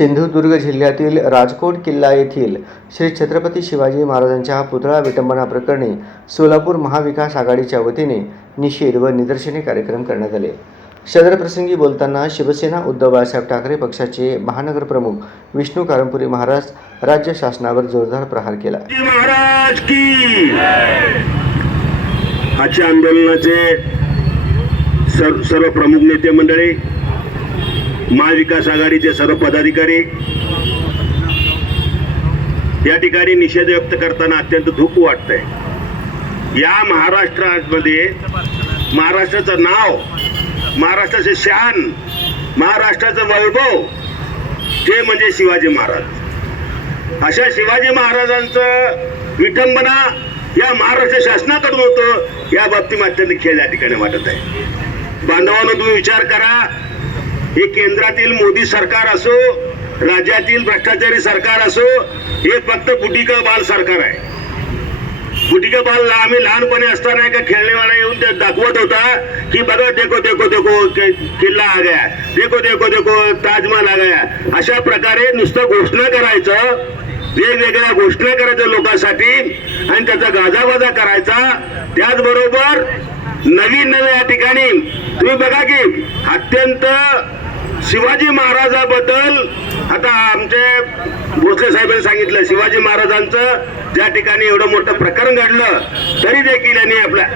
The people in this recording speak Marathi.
सिंधुदुर्ग जिल्ह्यातील राजकोट किल्ला येथील श्री छत्रपती शिवाजी महाराजांच्या पुतळा विटंबना प्रकरणी सोलापूर महाविकास आघाडीच्या वतीने निषेध व निदर्शने कार्यक्रम करण्यात आले। सदर प्रसंगी बोलताना शिवसेना उद्धव बाळासाहेब ठाकरे पक्षाचे महानगर प्रमुख विष्णू कारंपुरी महाराज राज्य शासनावर जोरदार प्रहार केला। महाराज की आजच्या आंदोलनाचे सर्व प्रमुख नेते मंडळी, महाविकास आघाडीचे सर्व पदाधिकारी या ठिकाणी निषेध व्यक्त करताना अत्यंत दुःख वाटतंय। या महाराष्ट्रामध्ये महाराष्ट्राचं नाव, महाराष्ट्राचे शान, महाराष्ट्राचं वैभव ते म्हणजे शिवाजी महाराज। अशा शिवाजी महाराजांचं विटंबना या महाराष्ट्र शासनाकडून होतं, या बाबतीत अत्यंत खेद या ठिकाणी वाटत आहे। बांधवांनो, तुम्ही विचार करा, हे केंद्रातील मोदी सरकार असो, राज्यातील भ्रष्टाचारी सरकार असो, हे फक्त बुटी का बाल सरकार आहे। बुटी का बाल आम्ही लहानपणी असताना एका खेळणेवाला येऊन ते दाखवत होता की बघा, देखो देखो देखो किल्ला आ गया, देखो देखो देखो ताजमहल आ गया। अशा प्रकारे नुसतं घोषणा करायचं, वेगवेगळ्या घोषणा करायच्या लोकांसाठी आणि त्याचा गाजावाजा करायचा। त्याचबरोबर नवीन या ठिकाणी तुम्ही बघा की अत्यंत शिवाजी महाराजाबद्दल, आता आमचे भोसले साहेबांनी सांगितलं, शिवाजी महाराजांचं ज्या ठिकाणी एवढं मोठं प्रकरण घडलं तरी देखील यांनी आपल्या